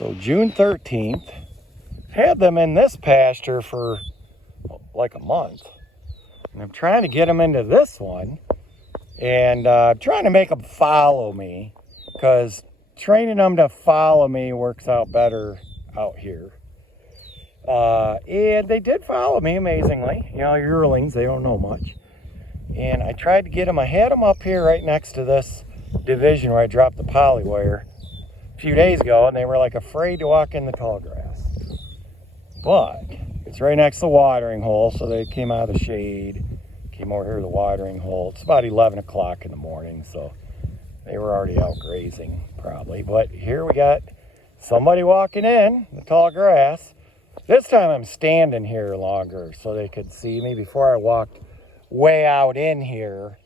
So June 13th, had them in this pasture for like a month. And I'm trying to get them into this one. And I'm trying to make them follow me, because training them to follow me works out better out here. And they did follow me amazingly. You know, yearlings, they don't know much. And I tried to get them. I had them up here right next to this division where I dropped the poly wire a few days ago, and they were like afraid to walk in the tall grass. But it's right next to the watering hole, so they came out of the shade, came over here to the watering hole. It's about 11 o'clock in the morning, so they were already out grazing probably. But here we got somebody walking in the tall grass. This time I'm standing here longer so they could see me before I walked way out in here,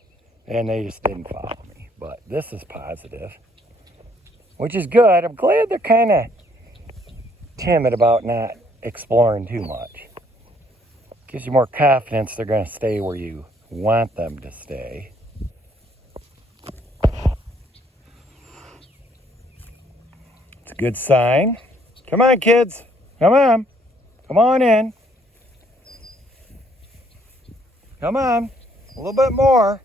and they just didn't follow me. But this is positive, which is good. I'm glad they're kind of timid about not exploring too much. Gives you more confidence they're going to stay where you want them to stay. It's a good sign. Come on, kids. Come on. Come on in. Come on. A little bit more.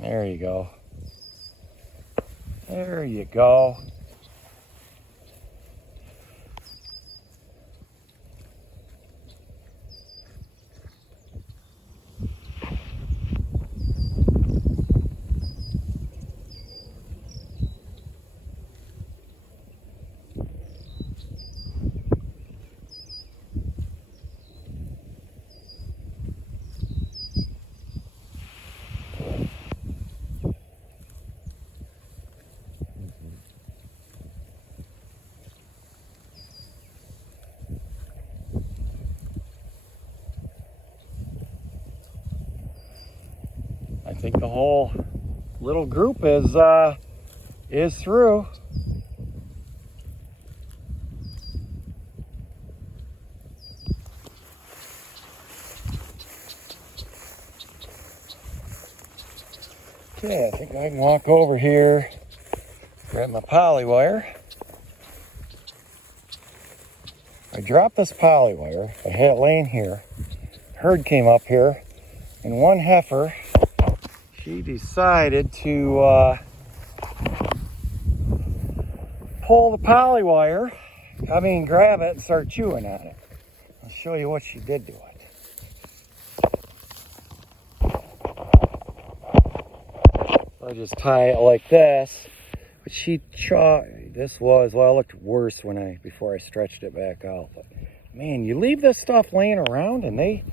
There you go. There you go. I think the whole little group is through. Okay, I think I can walk over here, grab my poly wire. I dropped this poly wire. I had it laying here. Herd came up here, and one heifer, she decided to pull the poly wire, grab it and start chewing on it. I'll show you what she did to it. I'll just tie it like this. But she this was, well, it looked worse before I stretched it back out. But man, you leave this stuff laying around and they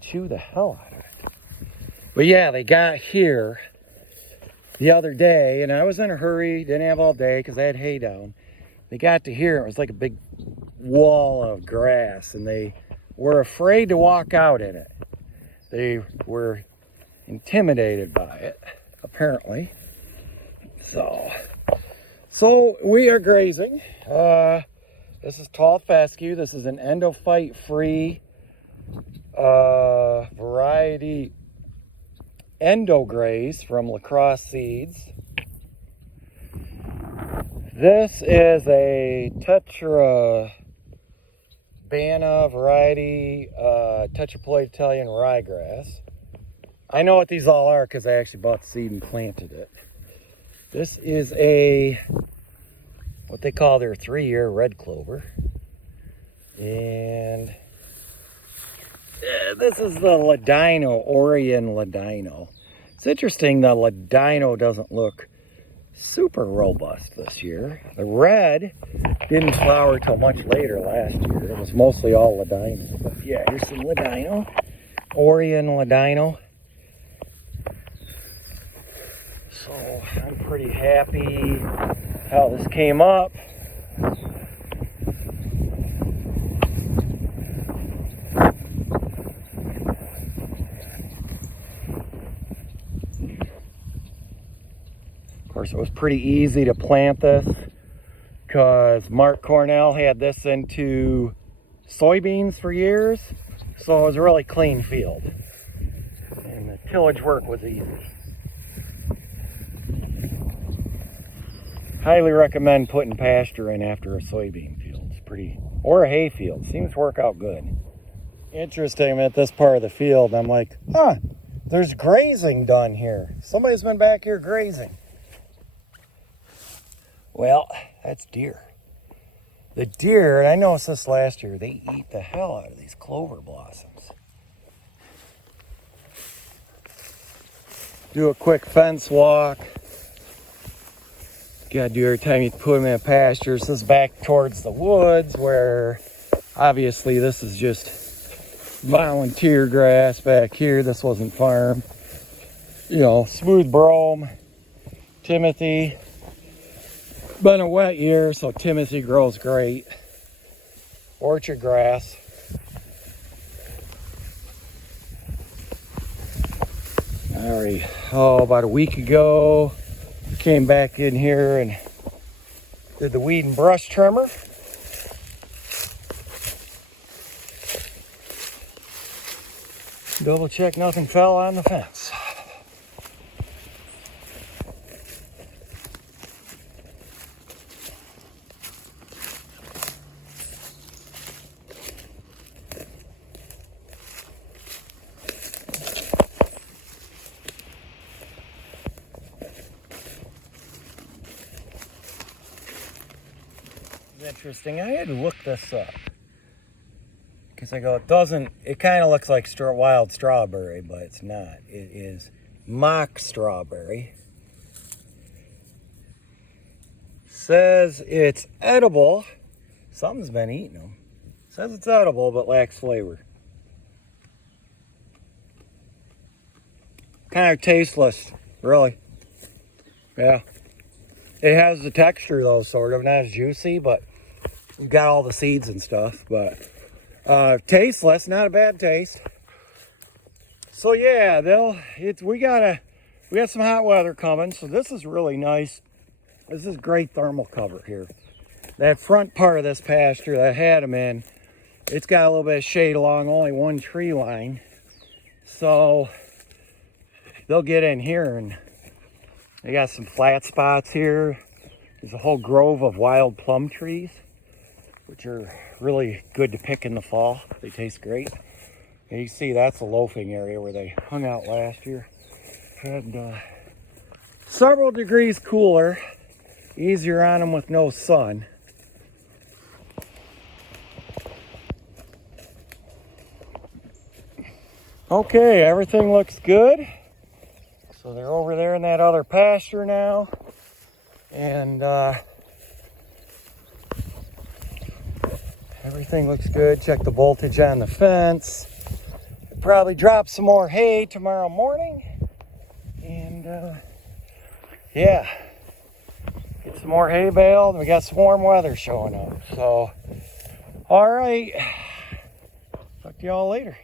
chew the hell out of it. But yeah, they got here the other day, and I was in a hurry, didn't have all day because I had hay down. They got to here, it was like a big wall of grass, and they were afraid to walk out in it. They were intimidated by it, apparently. So we are grazing. This is tall fescue. This is an endophyte-free variety endograze from Lacrosse Seeds. This is a Tetrabana variety tetraploid Italian ryegrass. I know what these all are because I actually bought the seed and planted it. This is what they call their 3-year red clover. And this is the Ladino, Orion Ladino. It's interesting, the Ladino doesn't look super robust this year. The red didn't flower till much later last year. It was mostly all Ladino. But yeah, here's some Ladino, Orion Ladino. So I'm pretty happy how this came up. course, it was pretty easy to plant this because Mark Cornell had this into soybeans for years. So it was a really clean field. And the tillage work was easy. Highly recommend putting pasture in after a soybean field. It's pretty, or a hay field. Seems to work out good. Interesting, I'm at this part of the field. I'm like, there's grazing done here. Somebody's been back here grazing. Well, that's deer. The deer, and I noticed this last year, they eat the hell out of these clover blossoms. Do a quick fence walk. Gotta do every time you put them in a pasture. This is back towards the woods where obviously this is just volunteer grass back here. This wasn't farm. You know, smooth brome, Timothy. Been a wet year, so Timothy grows great. Orchard grass. Alright, about a week ago, came back in here and did the weed and brush trimmer. Double check nothing fell on the fence. Interesting. I had to look this up because I go, it kind of looks like wild strawberry, but it's not. It is mock strawberry. Says it's edible. Something's been eating them. Says it's edible, but lacks flavor. Kind of tasteless, really. Yeah. It has the texture though, sort of, not as juicy, but you've got all the seeds and stuff, but tasteless, not a bad taste. So yeah, we got some hot weather coming, so this is really nice. This is great thermal cover here. That front part of this pasture that I had them in, it's got a little bit of shade along only one tree line. So they'll get in here, and they got some flat spots here. There's a whole grove of wild plum trees, which are really good to pick in the fall. They taste great. And you see that's the loafing area where they hung out last year. Had several degrees cooler, easier on them with no sun. Okay, everything looks good. So they're over there in that other pasture now. And everything looks good. Check the voltage on the fence. Probably drop some more hay tomorrow morning. And yeah, get some more hay baled. We got some warm weather showing up. So, all right. Talk to y'all later.